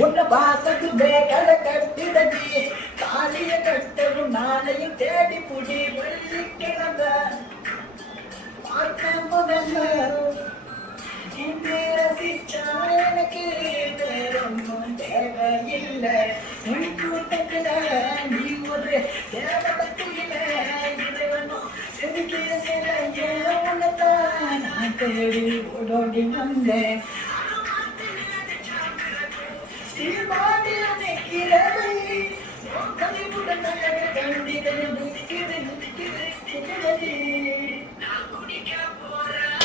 உன்னை பார்த்ததுமே கடை கட்டிடடி காலிய கட்டவும் நாளையும் தேடி புடி வெள்ளிக்கிழந்த பார்க்க முதல்ல ரசிச்சா எனக்கு வேறொன்னும் தேவையில்லை உன் கூட்டத்துல நீ ஒரு தேவதத்தில இறைவனும் செதுக்கிய சிலைய உன்னதான் நான் தேடி ஓடோடி வந்தேன் ஸ்ரீமாதில் நிற்கிறது கனிவுடன் கண்டிதல் நிற்கிறது நான் குடிக்க போறேன்